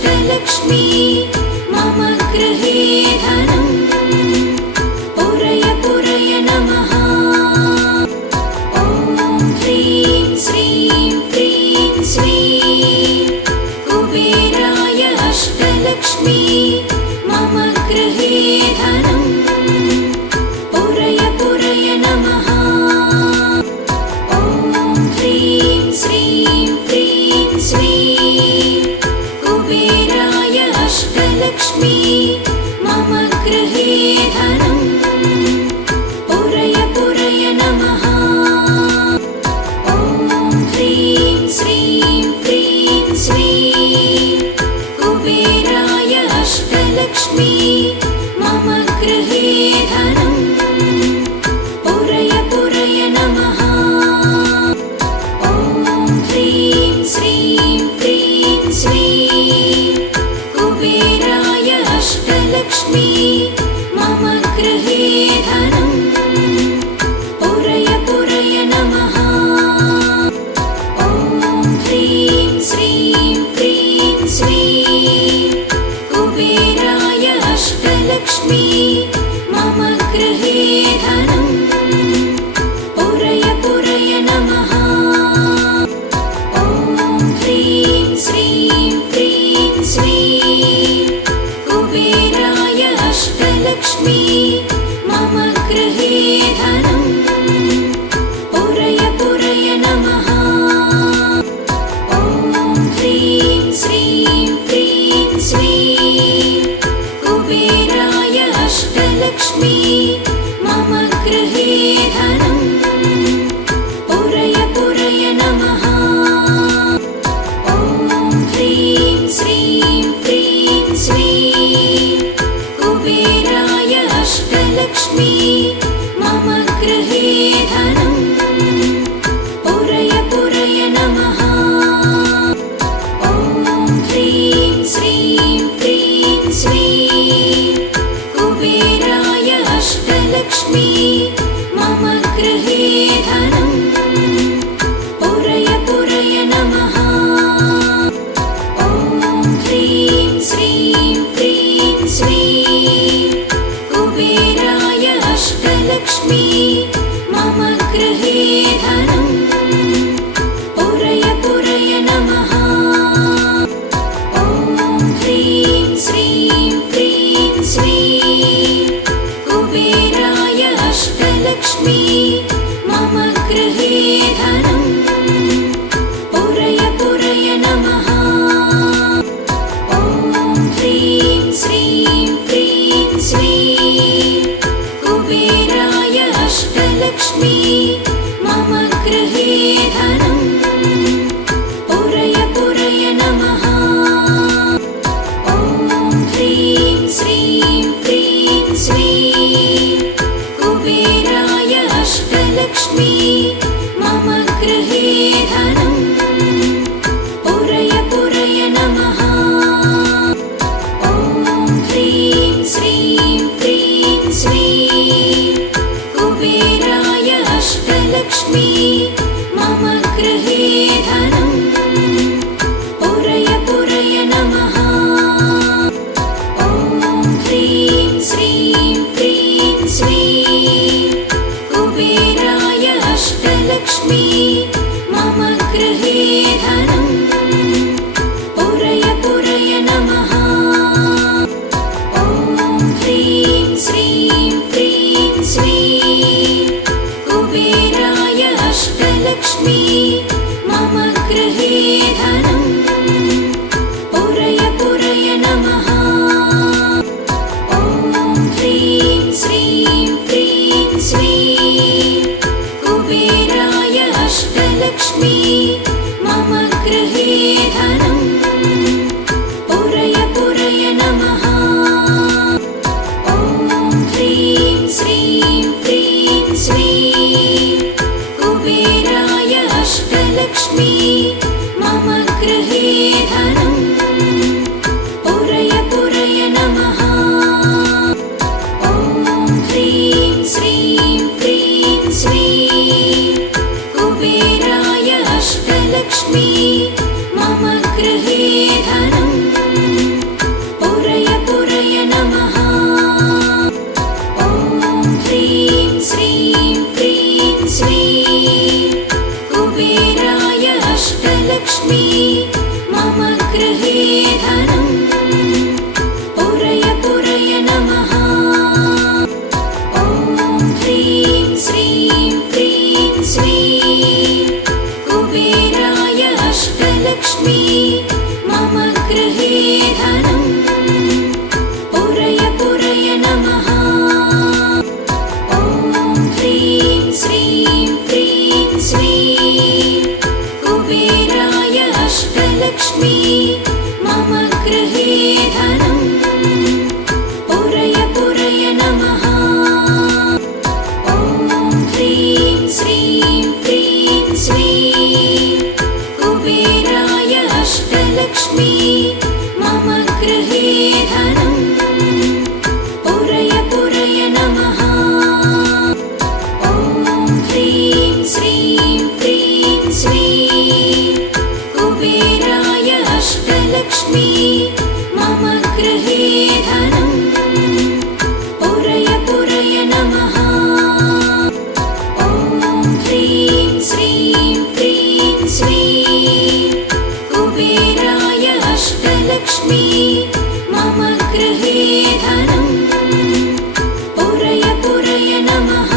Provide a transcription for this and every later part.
अष्टलक्ष्मी मम गृहे धनम् पुरय पुरय नमः। ॐ ह्रीं श्रीं क्रीं श्रीं कुबेराय अष्टलक्ष्मी मम गृहे धनम् पुरय पुरय नमः। ॐ ह्रीं श्रीं क्रीं श्रीं कुबेराय अष्टलक्ष्मी मम गृहे धनम् पुरय पुरय नमः। ॐ ह्रीं श्रीं क्रीं श्रीं कुबेराय अष्टलक्ष्मी मम गृहे धनम् पुरय पुरय नमः। ॐ ह्रीं श्रीं क्रीं श्रीं कुबेराय अष्टलक्ष्मी मम गृहे धनम् पुरय पुरय नमः। ॐ ह्रीं श्रीं क्रीं श्रीं कुबेराय अष्टलक्ष्मी मम गृहे धनम् पुरय पुरय नमः। ॐ ह्रीं श्रीं क्रीं श्रीं कुबेराय अष्टलक्ष्मी मम गृहे धनम् पुरय पुरय नमः। ॐ ह्रीं श्रीं क्रीं श्रीं कुबेराय अष्टलक्ष्मी मम गृहे धनम् पुरय पुरय नमः। ॐ ह्रीं श्रीं क्रीं श्रीं कुबेराय अष्टलक्ष्मी मम गृहे धनम् पुरय पुरय नमः। ॐ ह्रीं श्रीं क्रीं श्रीं कुबेराय अष्टलक्ष्मी मम गृहे धनम् पुरय पुरय नमः। ॐ ह्रीं श्रीं क्रीं श्रीं कुबेराय अष्टलक्ष्मी मम गृहे धनम् पुरय पुरय नमः। ॐ ह्रीं श्रीं क्रीं श्रीं कुबेराय अष्टलक्ष्मी मम गृहे धनम् पुरय पुरय नमः। ॐ ह्रीं श्रीं क्रीं श्रीं कुबेराय अष्टलक्ष्मी मम गृहे धनम् पुरय पुरय नमः। ॐ ह्रीं श्रीं क्रीं श्रीं कुबेराय अष्टलक्ष्मी मम गृहे धनम् पुरय पुरय नमः। ॐ ह्रीं श्रीं क्रीं श्रीं कुबेराय अष्टलक्ष्मी मम गृहे धनम् पुरय पुरय नमः। ॐ ह्रीं श्रीं क्रीं श्रीं कुबेराय गृहे धनं पुरय पुरय नमः।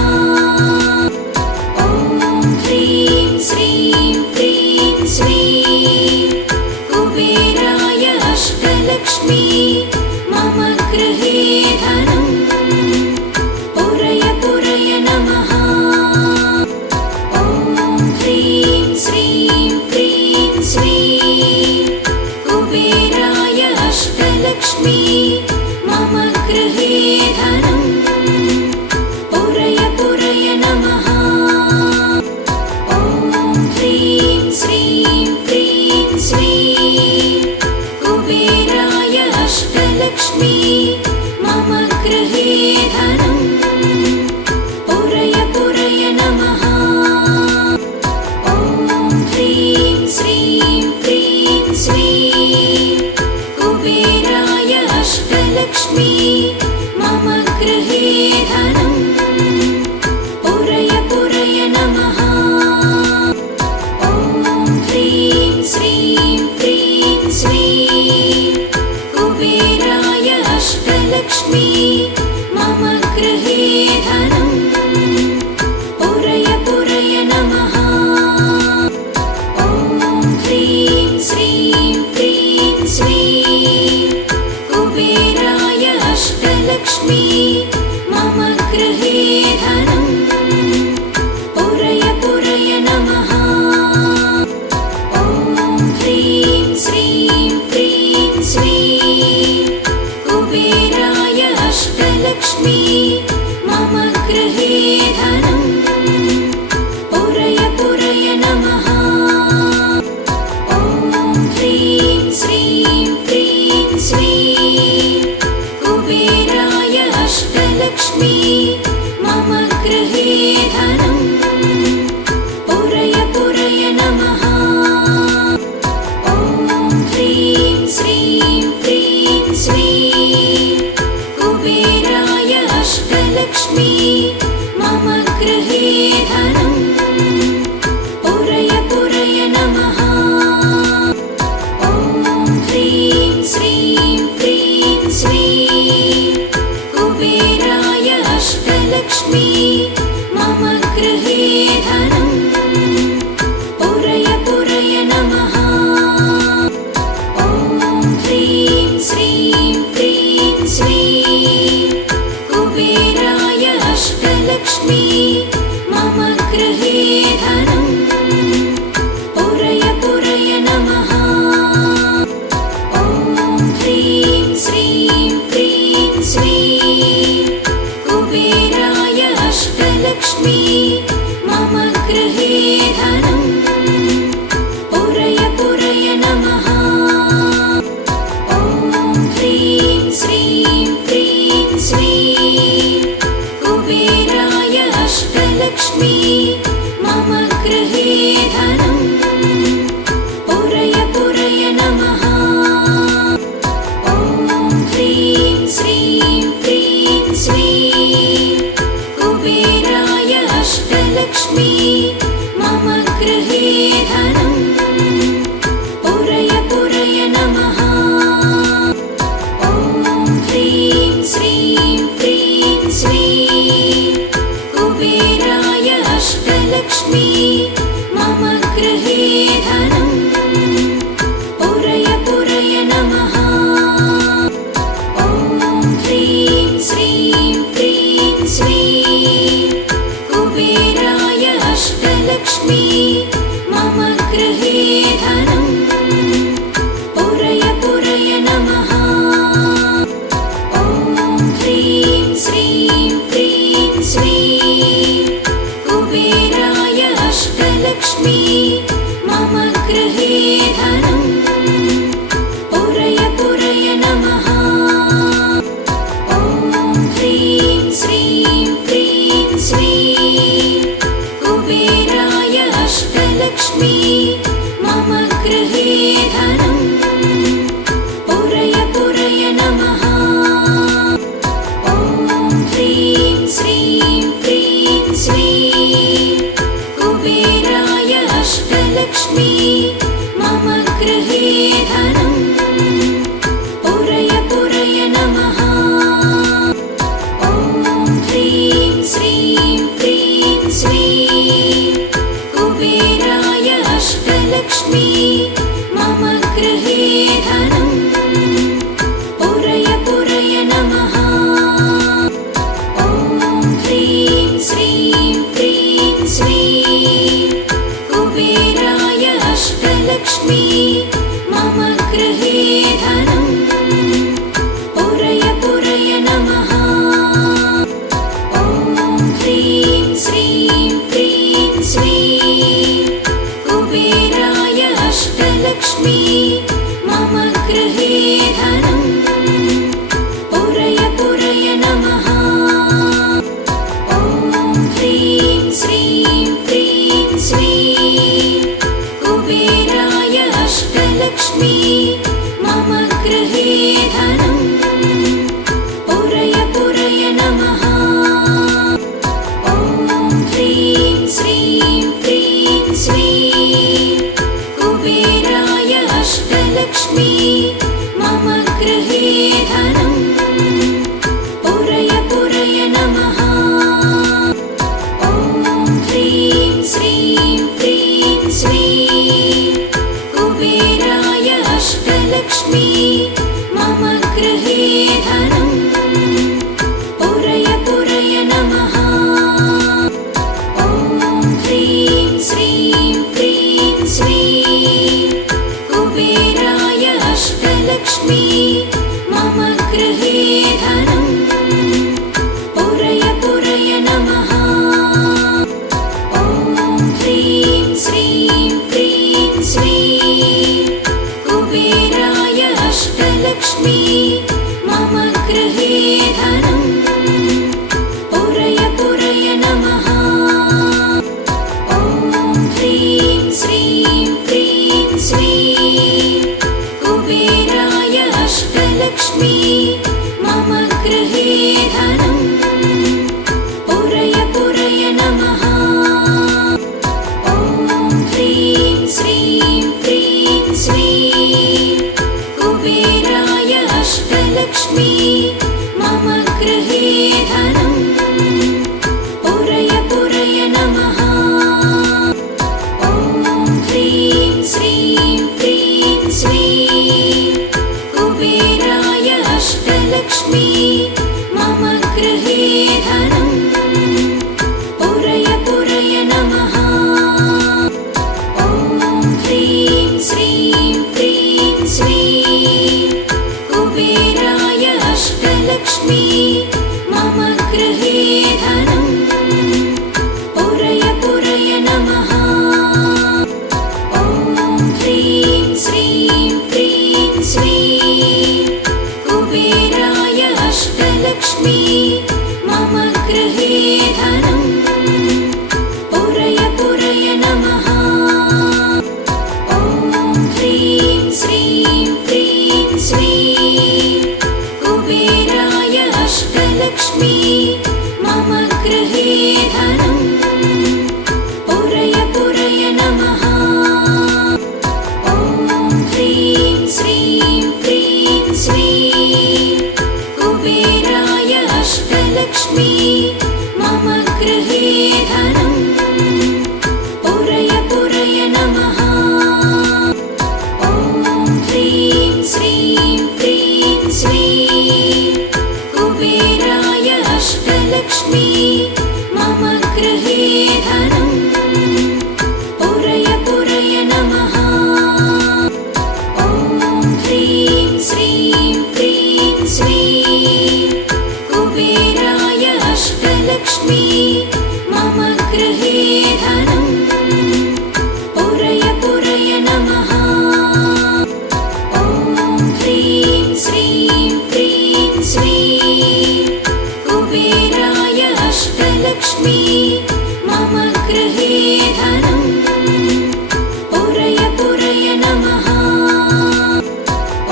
ॐ ह्रीं श्रीं क्रीं श्रीं कुबेराय अष्टलक्ष्मी मम गृहे धनं पुरय पुरय नमः। ॐ ह्रीं श्रीं क्रीं श्रीं कुबेराय अष्टलक्ष्मी मम गृहे धनं पुरय पुरय नमः। ॐ ह्रीं श्रीं क्रीं श्रीं कुबेराय अष्टलक्ष्मी मम गृहे धनं पुरय पुरय नमः। ॐ ह्रीं श्रीं क्रीं श्रीं कुबेराय अष्टलक्ष्मी मम गृहे धनं पुरय पुरय नमः। ॐ ह्रीं श्रीं क्रीं श्रीं कुबेराय अष्टलक्ष्मी मम गृहे धनं पुरय पुरय नमः। ॐ ह्रीं श्रीं क्रीं श्रीं कुबेराय अष्टलक्ष्मी मम गृहे धनं पुरय पुरय नमः। ॐ ह्रीं श्रीं क्रीं श्रीं कुबेराय अष्टलक्ष्मी मम गृहे धनं पुरय पुरय नमः। ॐ ह्रीं श्रीं क्रीं श्रीं कुबेराय अष्टलक्ष्मी मम गृहे धनं पुरय पुरय नमः। ॐ ह्रीं श्रीं क्रीं श्रीं कुबेराय अष्टलक्ष्मी मम गृहे धनं पुरय पुरय नमः। ॐ ह्रीं श्रीं क्रीं श्रीं कुबेराय अष्टलक्ष्मी मम गृहे धनं पुरय पुरय नमः। ॐ ह्रीं श्रीं क्रीं श्रीं कुबेराय अष्टलक्ष्मी मम गृहे धनं पुरय पुरय नमः। ॐ ह्रीं श्रीं क्रीं श्रीं कुबेराय अष्टलक्ष्मी मम गृहे धनं पुरय पुरय नमः। ॐ ह्रीं श्रीं क्रीं श्रीं कुबेराय अष्टलक्ष्मी मम गृहे धनं पुरय पुरय नमः। ॐ ह्रीं श्रीं क्रीं श्रीं कुबेराय अष्टलक्ष्मी मम गृहे धनं पुरय पुरय नमः। ॐ ह्रीं श्रीं क्रीं श्रीं कुबेराय अष्टलक्ष्मी मम गृहे धनं पुरय पुरय नमः। ॐ ह्रीं श्रीं क्रीं श्रीं कुबेराय अष्टलक्ष्मी मम गृहे धनं पुरय पुरय नमः। ॐ ह्रीं श्रीं क्रीं श्रीं कुबेराय अष्टलक्ष्मी मम गृहे धनं पुरय पुरय नमः। ॐ ह्रीं श्रीं क्रीं श्रीं कुबेराय अष्टलक्ष्मी मम गृहे धनं पुरय पुरय नमः। ॐ ह्रीं श्रीं क्रीं श्रीं कुबेराय अष्टलक्ष्मी मम गृहे धनं पुरय पुरय नमः। ॐ ह्रीं श्रीं क्रीं श्रीं कुबेराय अष्टलक्ष्मी मम गृहे धनं पुरय पुरय नमः। ॐ ह्रीं श्रीं क्रीं श्रीं कुबेराय अष्टलक्ष्मी मम गृहे धनं पुरय पुरय नमः। ॐ ह्रीं श्रीं क्रीं श्रीं कुबेराय अष्टलक्ष्मी मम गृहे धनं पुरय पुरय नमः। ॐ ह्रीं श्रीं क्रीं श्रीं कुबेराय अष्टलक्ष्मी मम गृहे धनं पुरय पुरय नमः। ॐ ह्रीं श्रीं क्रीं श्रीं कुबेराय अष्टलक्ष्मी मम गृहे धनं पुरय पुरय नमः। ॐ ह्रीं श्रीं क्रीं श्रीं कुबेराय अष्टलक्ष्मी मम गृहे धनं पुरय पुरय नमः। ॐ ह्रीं श्रीं क्रीं श्रीं कुबेराय अष्टलक्ष्मी मम गृहे धनं पुरय पुरय नमः।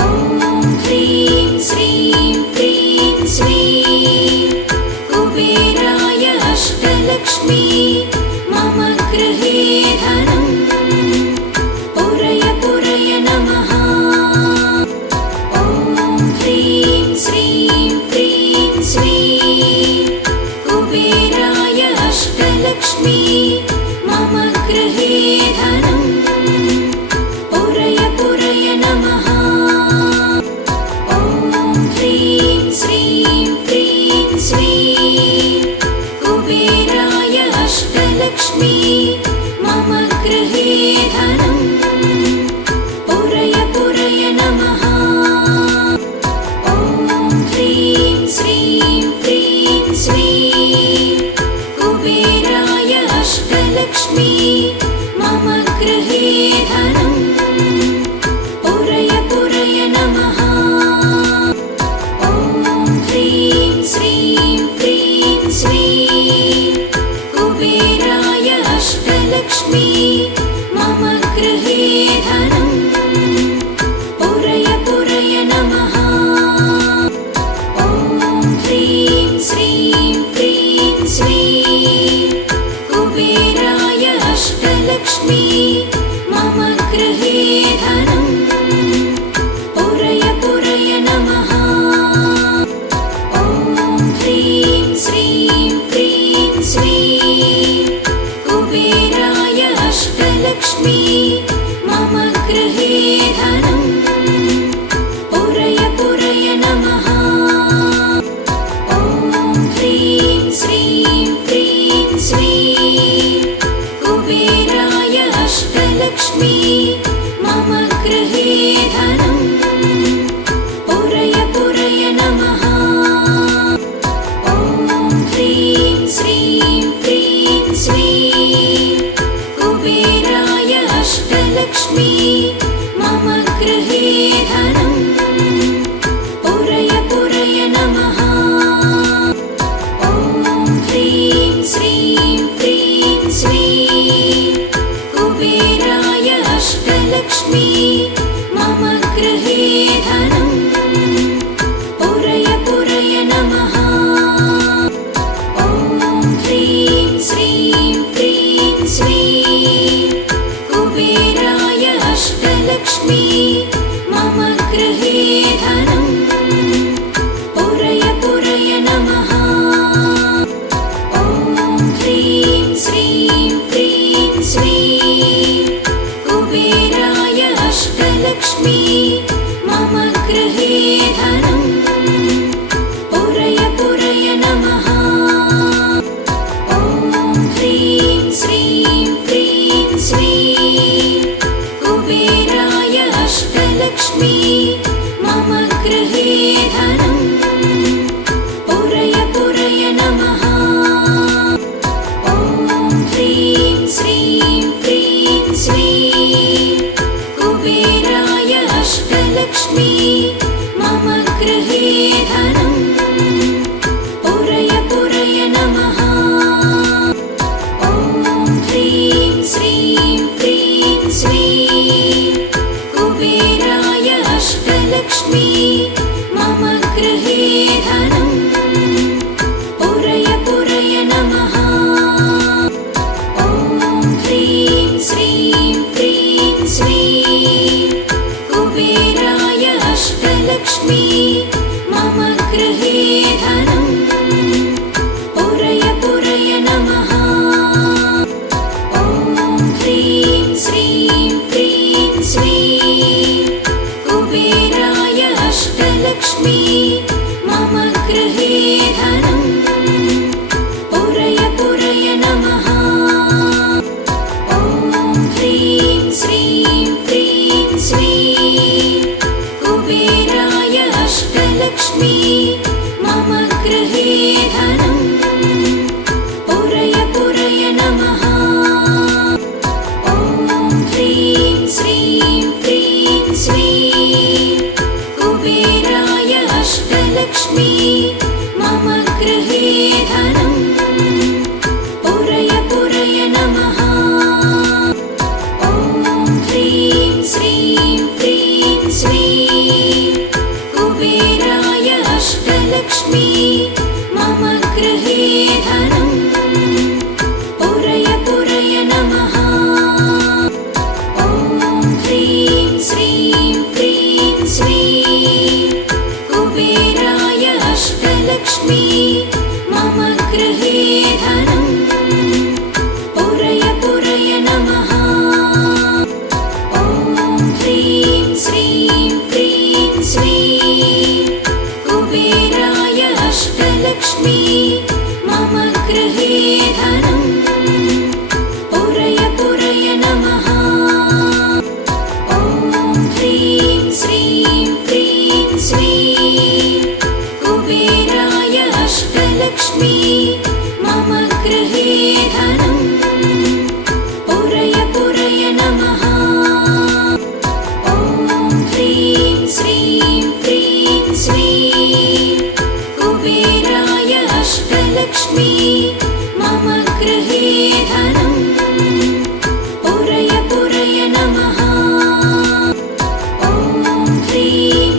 ॐ ह्रीं श्रीं क्रीं श्रीं कुबेराय अष्टलक्ष्मी मम गृहे धनं पुरय पुरय नमः। ॐ ह्रीं श्रीं क्रीं श्रीं कुबेराय अष्टलक्ष्मी मम गृहे धनं पुरय पुरय नमः। ॐ ह्रीं श्रीं क्रीं श्रीं कुबेराय अष्टलक्ष्मी मम गृहे धनं पुरय पुरय नमः। ॐ ह्रीं श्रीं क्रीं श्रीं कुबेराय अष्टलक्ष्मी मम गृहे धनं पुरय पुरय नमः। ॐ ह्रीं श्रीं क्रीं श्रीं कुबेराय अष्टलक्ष्मी मम गृहे धनं पुरय पुरय नमः। ॐ ह्रीं श्रीं क्रीं श्रीं कुबेराय अष्टलक्ष्मी मम गृहे धनं पुरय पुरय नमः। ॐ ह्रीं श्रीं क्रीं श्रीं कुबेराय अष्टलक्ष्मी मम गृहे धनं पुरय पुरय नमः। ॐ ह्रीं श्रीं क्रीं श्रीं कुबेराय अष्टलक्ष्मी मम गृहे धनं पुरय पुरय नमः ॐ ह्रीं श्रीं क्रीं श्रीं कुबेराय अष्टलक्ष्मी मम गृहे धनं पुरय पुरय नमः ॐ ह्रीं श्रीं क्रीं श्रीं कुबेराय अष्टलक्ष्मी मम गृहे धनं पुरय पुरय नमः ॐ ह्रीं श्रीं क्रीं श्रीं कुबेराय अष्टलक्ष्मी मम गृहे धनं पुरय पुरय नमः ॐ ह्रीं श्रीं क्रीं श्रीं कुबेराय अष्टलक्ष्मी मम गृहे धनं पुरय पुरय नमः ॐ ह्रीं श्रीं क्रीं श्रीं कुबेराय अष्टलक्ष्मी मम गृहे धनं पुरय पुरय नमः ॐ ह्रीं श्रीं क्रीं श्रीं कुबेराय अष्टलक्ष्मी मम गृहे धनं पुरय पुरय नमः ॐ ह्रीं